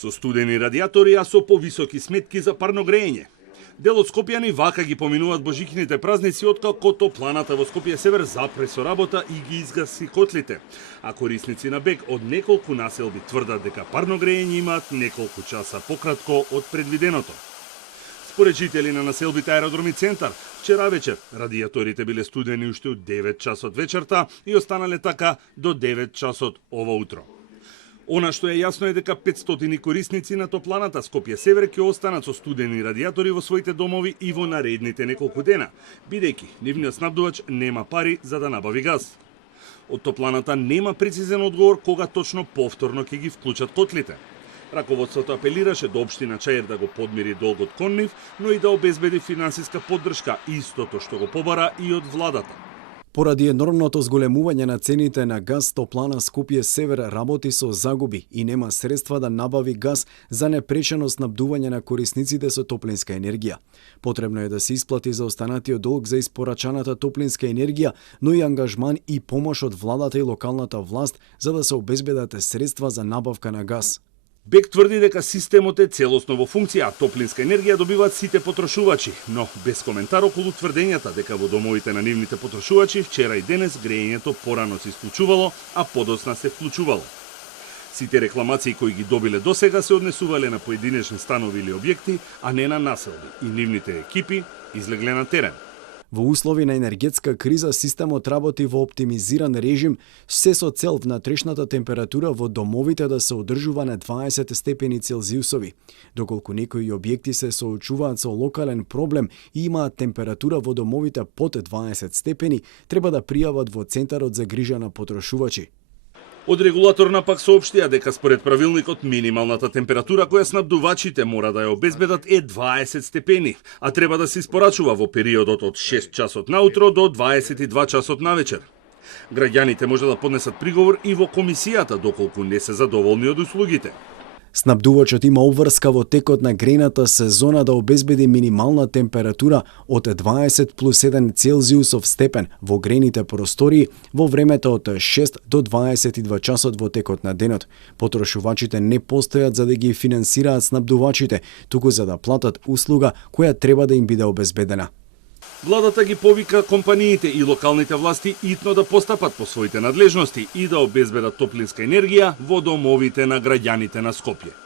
Со студени радиатори, а со повисоки сметки за парно грење. Дел од скопјани вака ги поминуваат божикните празници откако топланата во Скопје Север запре со работа и ги изгаси котлите. А корисници на БЕК од неколку населби тврдат дека парно грење имаат неколку часа пократко од предвиденото. Според жители на населбите Аеродроми Центар, вчера вечер радиаторите биле студени уште од 9 часот вечерта и останале така до 9 часот ова утро. Она што е јасно е дека 500 корисници на топланата Скопје Север ќе останат со студени радиатори во своите домови и во наредните неколку дена, бидејќи нивниот снабдувач нема пари за да набави газ. Од топланата нема прецизен одговор кога точно повторно ќе ги вклучат котлите. Раководството апелираше до општина Чаир да го подмири долгот кон нив, но и да обезбеди финансиска поддршка, истото што го побара и од владата. Поради енормното зголемување на цените на газ, топлана Скопје Север работи со загуби и нема средства да набави газ за непречено снабдување на корисниците со топлинска енергија. Потребно е да се исплати за останатиот долг за испорачаната топлинска енергија, но и ангажман и помош од владата и локалната власт за да се обезбедат средства за набавка на газ. БЕК тврди дека системот е целосно во функција, а топлинска енергија добиваат сите потрошувачи, но без коментар околу тврдењата дека во домовите на нивните потрошувачи вчера и денес грејењето порано се исклучувало, а подоцна се вклучувало. Сите рекламации кои ги добиле досега се однесувале на поединечни станови или објекти, а не на населби, и нивните екипи излегле на терен. Во услови на енергетска криза системот работи во оптимизиран режим, се со цел внатрешната температура во домовите да се одржува на 20 степени Целзиусови. Доколку некои објекти се соочуваат со локален проблем и имаат температура во домовите под 20 степени, треба да пријават во Центарот за грижа на потрошувачи. Од регулаторна пак соопштија дека според правилникот минималната температура која снабдувачите мора да ја обезбедат е 20 степени, а треба да се испорачува во периодот од 6 часот наутро до 22 часот навечер. Граѓаните може да поднесат приговор и во комисијата доколку не се задоволни од услугите. Снабдувачот има обврска во текот на грејната сезона да обезбеди минимална температура од 20 плюс 1 Целзиусов степен во грејните простории во времето од 6 до 22 часот во текот на денот. Потрошувачите не постојат за да ги финансираат снабдувачите, туку за да платат услуга која треба да им биде обезбедена. Владата ги повика компаниите и локалните власти итно да постапат по своите надлежности и да обезбедат топлинска енергија во домовите на граѓаните на Скопје.